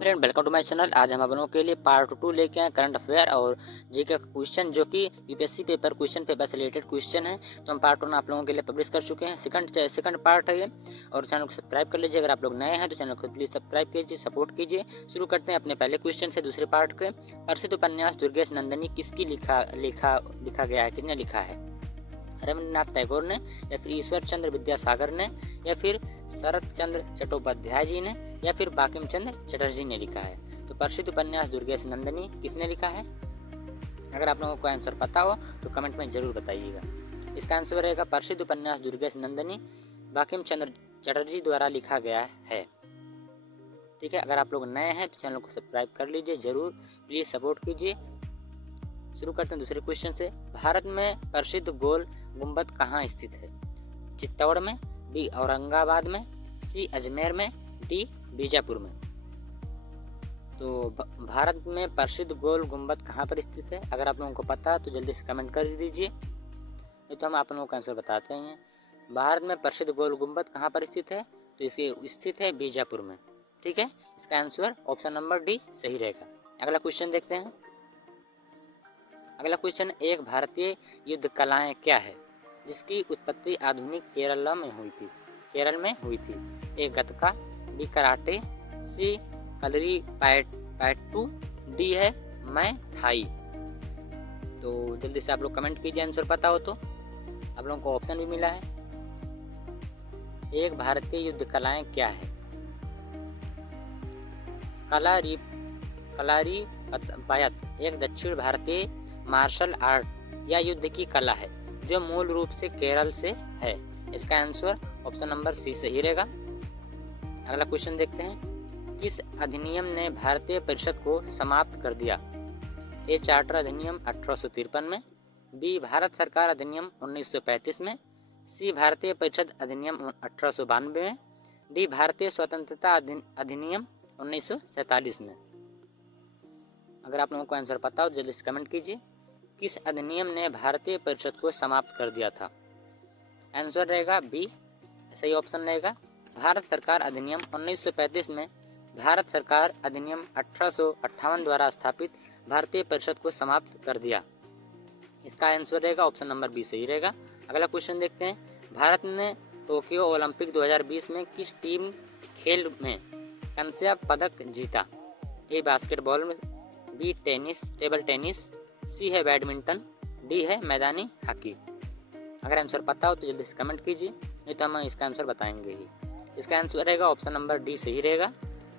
Friend welcome to my channel. आज हम आप लोगों के लिए पार्ट 2 लेके आए करंट अफेयर और जीके का क्वेश्चन, जो कि यूपीएससी पेपर क्वेश्चन पेपर से रिलेटेड क्वेश्चन है। तो हम पार्ट 1 आप लोगों के लिए पब्लिश कर चुके हैं। सेकंड पार्ट है ये, और चैनल को सब्सक्राइब कर लीजिए। अगर आप लोग नए हैं तो चैनल को प्लीज़ सब्सक्राइब कीजिए, सपोर्ट कीजिए। शुरू करते हैं अपने पहले क्वेश्चन से, दूसरे पार्ट के। प्रसिद्ध उपन्यास दुर्गेश नंदिनी किसकी लिखा गया है, किसने लिखा है? रविन्द्रनाथ टैगोर ने, या फिर ईश्वर चंद्र विद्यासागर ने, या फिर शरत चंद्र चट्टोपाध्याय जी ने, या फिर बांकिम चंद्र चटर्जी ने लिखा है? तो प्रसिद्ध उपन्यास दुर्गेश नंदिनी किसने लिखा है? अगर आप लोगों को आंसर पता हो तो कमेंट में जरूर बताइएगा। इसका आंसर रहेगा प्रसिद्ध उपन्यास दुर्गेश नंदिनी बांकिम चंद्र चटर्जी द्वारा लिखा गया है। ठीक है, अगर आप लोग नए हैं तो चैनल को सब्सक्राइब कर लीजिए, जरूर प्लीज़ सपोर्ट कीजिए। शुरू करते हैं दूसरे क्वेश्चन से। भारत में प्रसिद्ध गोल गुंबद कहाँ स्थित है? चित्तौड़ में, बी औरंगाबाद में, सी अजमेर में, डी बीजापुर में? तो भारत में प्रसिद्ध गोल गुंबद कहाँ पर स्थित है? अगर आप लोगों को पता है तो जल्दी से कमेंट कर दीजिए, नहीं तो हम आप लोगों को आंसर बताते हैं। भारत में प्रसिद्ध गोल गुंबद कहाँ पर स्थित है? तो इसके स्थित है बीजापुर में। ठीक है, इसका आंसर ऑप्शन नंबर डी सही रहेगा। अगला क्वेश्चन देखते हैं। अगला क्वेश्चन, एक भारतीय युद्ध कलाएं क्या है जिसकी उत्पत्ति आधुनिक केरल में हुई थी? ए गतका, बी कराटे, सी कलरी पैट्टू, डी है मैं थाई? तो जल्दी से आप लोग कमेंट कीजिए आंसर पता हो तो। आप लोगों को ऑप्शन भी मिला है। एक भारतीय युद्ध कलाएं क्या है? कलारी पायत एक दक्षिण भारतीय मार्शल आर्ट या युद्ध की कला है जो मूल रूप से केरल से है। इसका आंसर ऑप्शन नंबर सी सही रहेगा। अगला क्वेश्चन देखते हैं। किस अधिनियम ने भारतीय परिषद को समाप्त कर दिया? ए चार्टर अधिनियम 1853 में, बी भारत सरकार अधिनियम 1935 में, सी भारतीय परिषद अधिनियम 1892 में, डी भारतीय स्वतंत्रता अधिनियम 1947 में? अगर आप लोगों को आंसर पता हो जल्दी से कमेंट कीजिए। किस अधिनियम ने भारतीय परिषद को समाप्त कर दिया था? आंसर रहेगा बी, सही ऑप्शन रहेगा भारत सरकार अधिनियम 1935 में भारत सरकार अधिनियम 1858 द्वारा स्थापित भारतीय परिषद को समाप्त कर दिया। इसका आंसर रहेगा ऑप्शन नंबर बी सही रहेगा। अगला क्वेश्चन देखते हैं। भारत ने टोक्यो ओलंपिक 2020 में किस टीम खेल में कांस्य पदक जीता? ए बास्केटबॉल में, बी टेबल टेनिस, सी है बैडमिंटन, डी है मैदानी हॉकी? अगर आंसर पता हो तो जल्दी से कमेंट कीजिए, नहीं तो हम इसका आंसर बताएंगे ही। इसका आंसर रहेगा ऑप्शन नंबर डी सही रहेगा।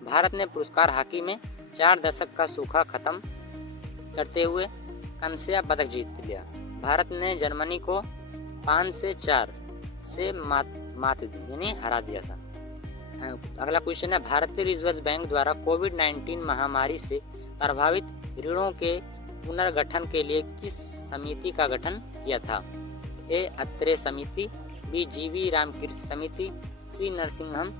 भारत ने पुरस्कार हॉकी में 4 दशक का सूखा खत्म करते हुए कांस्य पदक जीत लिया। भारत ने जर्मनी को 5-4 से मात दी, यानी हरा दिया था। अगला क्वेश्चन है। भारतीय रिजर्व बैंक द्वारा कोविड-19 महामारी से प्रभावित ऋणों के पुनर्गठन के लिए किस समिति का गठन किया था? ए अत्रे समिति, बी जीवी रामकृष्ण समिति, सी नरसिंहम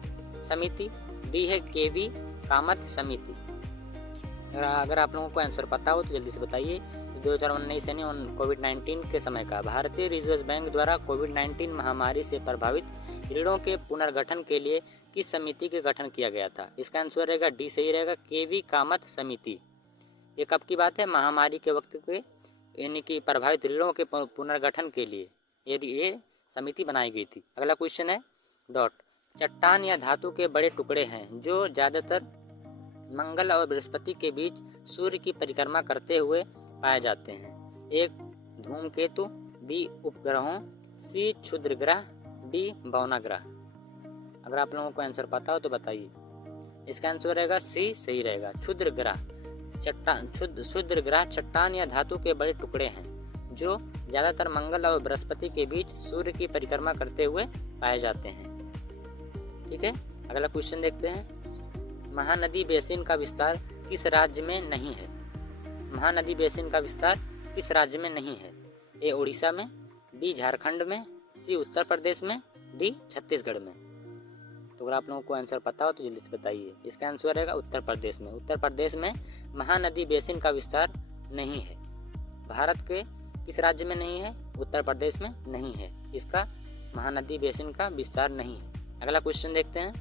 समिति, डी है केवी कामत समिति? अगर आप लोगों को आंसर पता हो तो जल्दी से बताइए। 2019 यानी कोविड-19 के समय का भारतीय रिजर्व बैंक द्वारा कोविड-19 महामारी से प्रभावित ऋणों के पुनर्गठन के लिए किस समिति के गठन किया गया था? इसका आंसर रहेगा डी सही रहेगा, केवी कामत समिति। ये कब की बात है? महामारी के वक्त पे, यानी कि प्रभावित ऋणों के पुनर्गठन के लिए ये समिति बनाई गई थी। अगला क्वेश्चन है। चट्टान या धातु के बड़े टुकड़े हैं जो ज़्यादातर मंगल और बृहस्पति के बीच सूर्य की परिक्रमा करते हुए पाए जाते हैं? एक धूमकेतु, बी उपग्रहों, सी क्षुद्र ग्रह, डी बौना ग्रह? अगर आप लोगों को आंसर पता हो तो बताइए। इसका आंसर रहेगा सी सही रहेगा, क्षुद्र ग्रह। क्षुद्र ग्रह चट्टान या धातु के बड़े टुकड़े हैं जो ज़्यादातर मंगल और बृहस्पति के बीच सूर्य की परिक्रमा करते हुए पाए जाते हैं। ठीक है, अगला क्वेश्चन देखते हैं। महानदी बेसिन का विस्तार किस राज्य में नहीं है? महानदी बेसिन का विस्तार किस राज्य में नहीं है? ए उड़ीसा में, बी झारखंड में, सी उत्तर प्रदेश में, डी छत्तीसगढ़ में? तो अगर आप लोगों को आंसर पता हो तो जल्दी से बताइए। इसका आंसर रहेगा उत्तर प्रदेश में। उत्तर प्रदेश में महानदी बेसिन का विस्तार नहीं है। भारत के किस राज्य में नहीं है? उत्तर प्रदेश में नहीं है। इसका महानदी बेसिन का विस्तार नहीं है। अगला क्वेश्चन देखते हैं।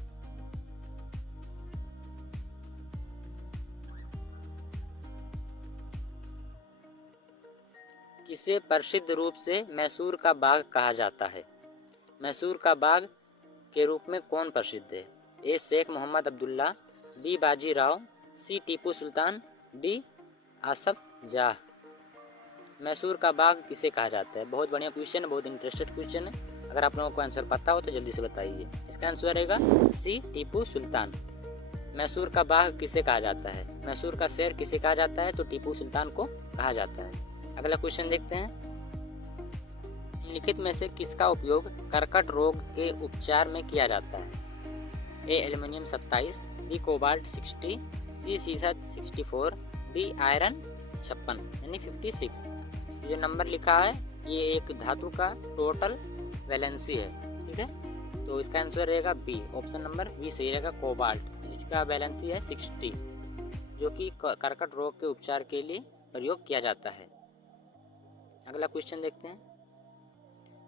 किसे प्रसिद्ध रूप से मैसूर का बाग कहा जाता है? मैसूर का बाग के रूप में कौन प्रसिद्ध है? ए शेख मोहम्मद अब्दुल्ला, बी बाजीराव, सी टीपू सुल्तान, डी आसफ जाह। मैसूर का बाग किसे कहा जाता है? बहुत बढ़िया क्वेश्चन है, बहुत इंटरेस्टेड क्वेश्चन है। अगर आप लोगों को आंसर पता हो तो जल्दी से बताइए। इसका आंसर रहेगा सी टीपू सुल्तान। मैसूर का बाग किसे कहा जाता है? मैसूर का शेर किसे कहा जाता है? तो टीपू सुल्तान को कहा जाता है। अगला क्वेश्चन देखते हैं। निम्नलिखित में से किसका उपयोग कर्कट रोग के उपचार में किया जाता है? ए एल्युमिनियम 27, बी कोबाल्ट 60, सी सीसा 64, डी आयरन 56 यानी 56। जो नंबर लिखा है ये एक धातु का टोटल वैलेंसी है, ठीक है। तो इसका आंसर रहेगा बी, ऑप्शन नंबर बी सही रहेगा, कोबाल्ट, जिसका वैलेंसी है 60, जो कि कर्कट रोग के उपचार के लिए प्रयोग किया जाता है। अगला क्वेश्चन देखते हैं।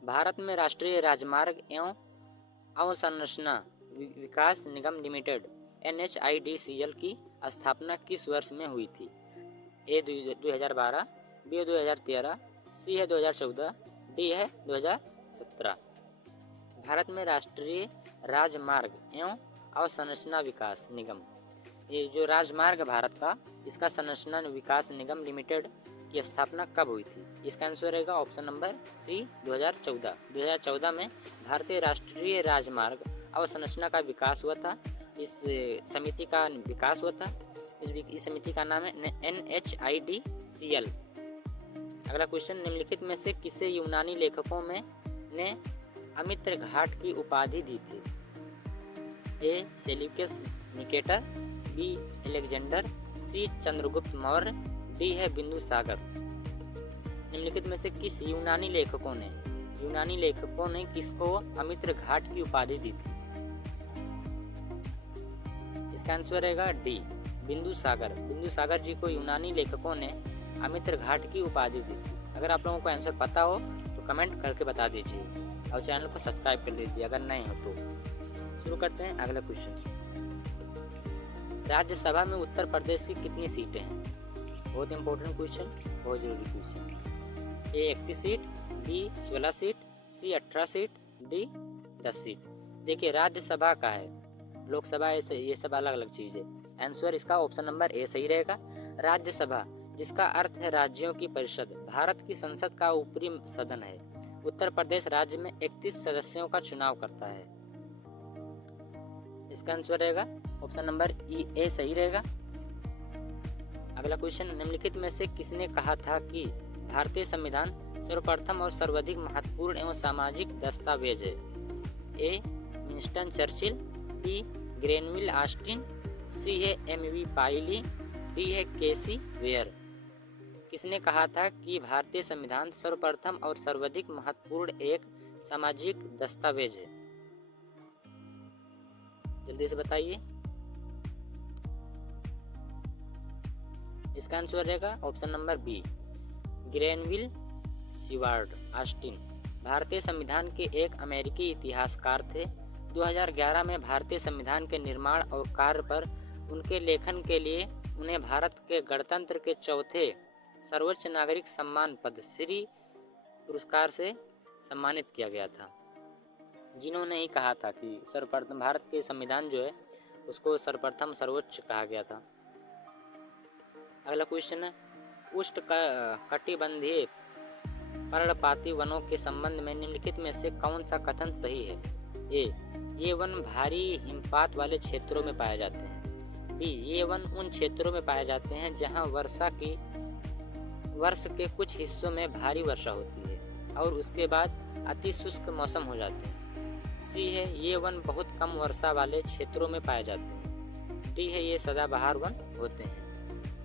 भारत में राष्ट्रीय राजमार्ग एवं अवसंरचना विकास निगम लिमिटेड NHIDCL की स्थापना किस वर्ष में हुई थी? ए 2012, बी 2013, सी है 2014, डी है 2017। भारत में राष्ट्रीय राजमार्ग एवं अवसंरचना विकास निगम, ये जो राजमार्ग भारत का, इसका संरचना विकास निगम लिमिटेड की स्थापना कब हुई थी? इसका आंसर रहेगा ऑप्शन नंबर सी 2014। 2014 में भारतीय राष्ट्रीय राजमार्ग अवसंरचना का विकास हुआ था। इस समिति का विकास हुआ था। इस समिति का नाम है NHIDCL। अगला क्वेश्चन, निम्नलिखित में से किसे यूनानी लेखकों में ने अमित्र घाट की उपाधि दी थी? ए सेल्यूकस निकेटर, बी अलेक्जेंडर, सी चंद्रगुप्त मौर्य, डी है बिंदुसागर। निम्नलिखित में से किस यूनानी लेखकों ने किसको अमित्र घाट की उपाधि दी थी? इसका आंसर रहेगा डी बिंदुसागर। बिंदुसागर जी को यूनानी लेखकों ने अमित्र घाट की उपाधि दी थी। अगर आप लोगों को आंसर पता हो तो कमेंट करके बता दीजिए और चैनल को सब्सक्राइब कर लीजिए अगर नहीं हो तो। शुरू करते हैं अगला क्वेश्चन। राज्यसभा में उत्तर प्रदेश की कितनी सीटें हैं? बहुत इंपॉर्टेंट क्वेश्चन, बहुत जरूरी क्वेश्चन। ए 31 सीट, बी 16 सीट, सी 18 सीट, डी 10 सीट। देखिए राज्यसभा का है, लोकसभा ये सब अलग अलग चीज़ है। आंसर इसका ऑप्शन नंबर ए सही रहेगा। राज्यसभा जिसका अर्थ है राज्यों की परिषद, भारत की संसद का ऊपरी सदन है। उत्तर प्रदेश राज्य में 31 सदस्यों का चुनाव करता है। इसका आंसर रहेगा ऑप्शन नंबर ए सही रहेगा। अगला क्वेश्चन, निम्नलिखित में से किसने कहा था कि भारतीय संविधान सर्वप्रथम और सर्वाधिक महत्वपूर्ण एवं सामाजिक दस्तावेज है? A Winston Churchill, B Granville Austin, C है MV पाइली, डी है केसी वेयर। किसने कहा था कि भारतीय संविधान सर्वप्रथम और सर्वाधिक महत्वपूर्ण एक सामाजिक दस्तावेज है? जल्दी से बताइए। इसका आंसर रहेगा option number B Granville Seward Austin. भारतीय संविधान के एक अमेरिकी इतिहासकार थे। 2011 में भारतीय संविधान के निर्माण और कार्य पर उनके लेखन के लिए उन्हें भारत के गणतंत्र के चौथे सर्वोच्च नागरिक सम्मान पद्मश्री पुरस्कार से सम्मानित किया गया था, जिन्होंने ही कहा था कि सर्वप्रथम भारत के संविधान जो है उसको सर्वप्रथम सर्वोच्च कहा गया था। अगला क्वेश्चन है, उष्णकटिबंधीय पर्णपाती वनों के संबंध में निम्नलिखित में से कौन सा कथन सही है? ए ये वन भारी हिमपात वाले क्षेत्रों में पाए जाते हैं, बी ये वन उन क्षेत्रों में पाए जाते हैं जहां वर्ष के कुछ हिस्सों में भारी वर्षा होती है और उसके बाद अति शुष्क मौसम हो जाते हैं, सी है ये वन बहुत कम वर्षा वाले क्षेत्रों में पाए जाते हैं, डी है ये सदाबहार वन होते हैं।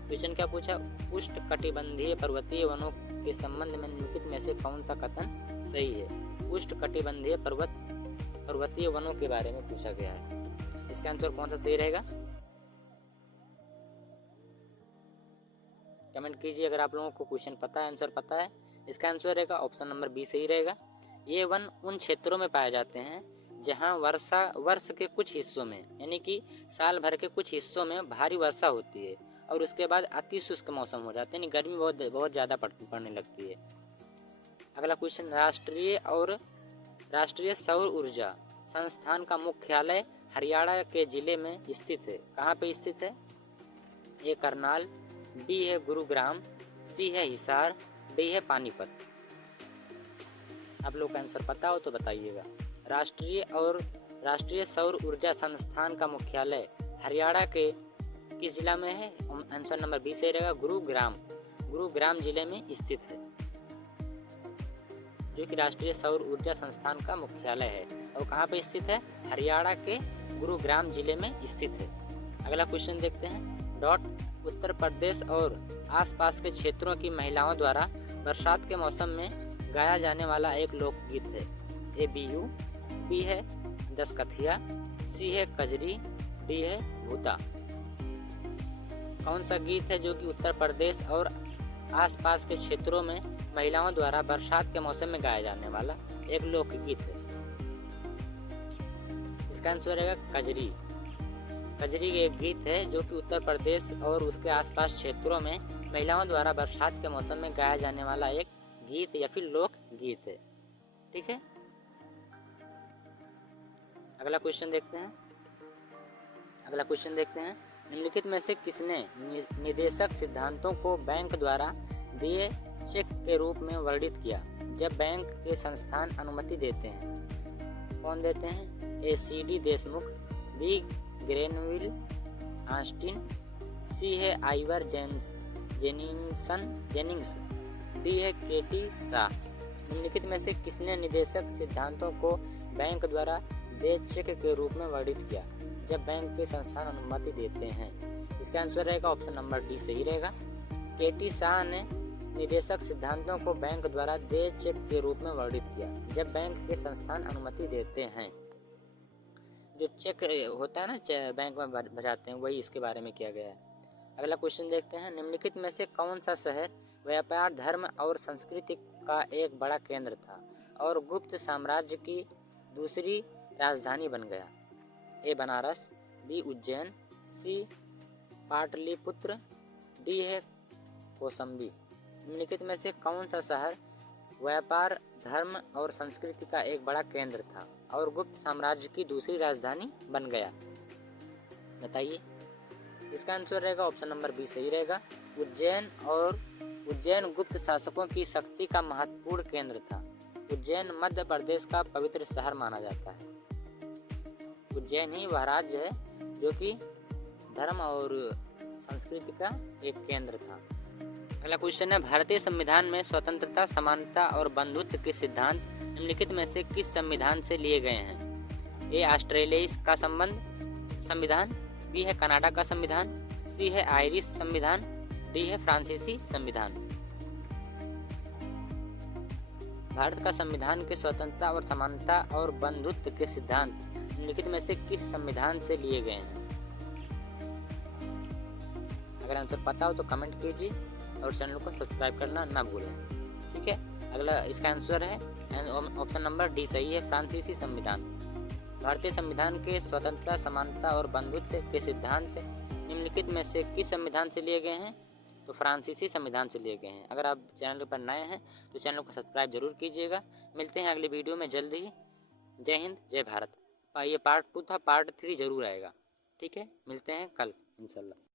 क्वेश्चन क्या पूछा? उष्णकटिबंधीय पर्वतीय वनों के संबंध में निम्नलिखित में से कौन सा कथन सही है? उष्णकटिबंधीय पर्वतीय वनों के बारे में पूछा गया है। इसका आंसर कौन सा सही रहेगा? कमेंट कीजिए अगर आप लोगों को क्वेश्चन पता है, आंसर पता है। इसका आंसर रहेगा ऑप्शन नंबर बी सही रहेगा। ये वन उन क्षेत्रों में पाए जाते हैं जहां वर्ष के कुछ हिस्सों में, यानी कि साल भर के कुछ हिस्सों में भारी वर्षा होती है और उसके बाद अति शुष्क मौसम हो जाता है, यानी गर्मी बहुत ज़्यादा पड़ने लगती है। अगला क्वेश्चन, राष्ट्रीय सौर ऊर्जा संस्थान का मुख्यालय हरियाणा के जिले में स्थित है। कहाँ पे स्थित है? ए करनाल, बी है गुरुग्राम, सी है हिसार, डी है पानीपत। आप लोग का आंसर पता हो तो बताइएगा। राष्ट्रीय सौर ऊर्जा संस्थान का मुख्यालय हरियाणा के किस जिला में है? आंसर नंबर बी सही रहेगा, गुरुग्राम जिले में स्थित है, जो कि राष्ट्रीय सौर ऊर्जा संस्थान का मुख्यालय है। और कहाँ पे स्थित है? हरियाणा के गुरुग्राम जिले में स्थित है। अगला क्वेश्चन देखते हैं। उत्तर प्रदेश और आसपास के क्षेत्रों की महिलाओं द्वारा बरसात के मौसम में गाया जाने वाला एक लोकगीत है। ए बिहू, बी है दशकथिया, सी है कजरी, डी है भूता। कौन सा गीत है जो कि उत्तर प्रदेश और आसपास के क्षेत्रों में महिलाओं द्वारा बरसात के मौसम में गाया जाने वाला एक लोकगीत है? इसका आंसर रहेगा कजरी। कजरी एक गीत है जो कि उत्तर प्रदेश और उसके आसपास क्षेत्रों में महिलाओं द्वारा बरसात के मौसम में गाया जाने वाला एक गीत या फिर लोक गीत है। ठीक है, अगला क्वेश्चन देखते हैं। निम्नलिखित में से किसने निदेशक सिद्धांतों को बैंक द्वारा दिए चेक के रूप में वर्णित किया जब बैंक के संस्थान अनुमति देते हैं? कौन देते हैं? A C D Deshmukh, B Granville Austin, C है आइवर जेनिंग्स, डी है केटी शाह। निम्नलिखित में से किसने निदेशक सिद्धांतों को बैंक द्वारा दे चेक के रूप में वर्णित किया जब बैंक के संस्थान अनुमति देते हैं? इसका आंसर रहेगा ऑप्शन नंबर डी सही रहेगा। केटी शाह ने निदेशक सिद्धांतों को बैंक द्वारा दे चेक के रूप में वर्णित किया जब बैंक के संस्थान अनुमति देते हैं। जो चेक होता है ना बैंक में भराते हैं, वही इसके बारे में किया गया है। अगला क्वेश्चन देखते हैं। निम्नलिखित में से कौन सा शहर व्यापार, धर्म और संस्कृति का एक बड़ा केंद्र था और गुप्त साम्राज्य की दूसरी राजधानी बन गया? ए बनारस, बी उज्जैन, सी पाटलिपुत्र, डी है कौशाम्बी। निम्नलिखित में से कौन सा शहर व्यापार, धर्म और संस्कृति का एक बड़ा केंद्र था और गुप्त साम्राज्य की दूसरी राजधानी बन गया? बताइए। इसका आंसर रहेगा ऑप्शन नंबर बी सही रहेगा, उज्जैन गुप्त शासकों की शक्ति का महत्वपूर्ण केंद्र था। उज्जैन मध्य प्रदेश का पवित्र शहर माना जाता है। उज्जैन ही वह राज्य है जो कि धर्म और संस्कृति का एक केंद्र था। अगला क्वेश्चन है। भारतीय संविधान में स्वतंत्रता, समानता और बंधुत्व के सिद्धांत निम्नलिखित में से किस संविधान से लिए गए हैं? ए ऑस्ट्रेलिया का संविधान, बी है कनाडा का संविधान, सी है आयरिश संविधान, डी है फ्रांसीसी संविधान। भारत का संविधान के स्वतंत्रता और समानता और बंधुत्व के सिद्धांत निम्नलिखित में से किस संविधान से लिए गए हैं? अगर आंसर पता हो तो कमेंट कीजिए और चैनल को सब्सक्राइब करना ना भूलें। ठीक है, अगला इसका आंसर है ऑप्शन नंबर डी सही है, फ्रांसीसी संविधान। भारतीय संविधान के स्वतंत्रता, समानता और बंधुत्व के सिद्धांत निम्नलिखित में से किस संविधान से लिए गए हैं? तो फ्रांसीसी संविधान से लिए गए हैं। अगर आप चैनल पर नए हैं तो चैनल को सब्सक्राइब जरूर कीजिएगा। मिलते हैं अगली वीडियो में जल्द ही। जय हिंद, जय भारत। ये पार्ट 2 था, पार्ट 3 जरूर आएगा। ठीक है, मिलते हैं कल इंशाल्लाह।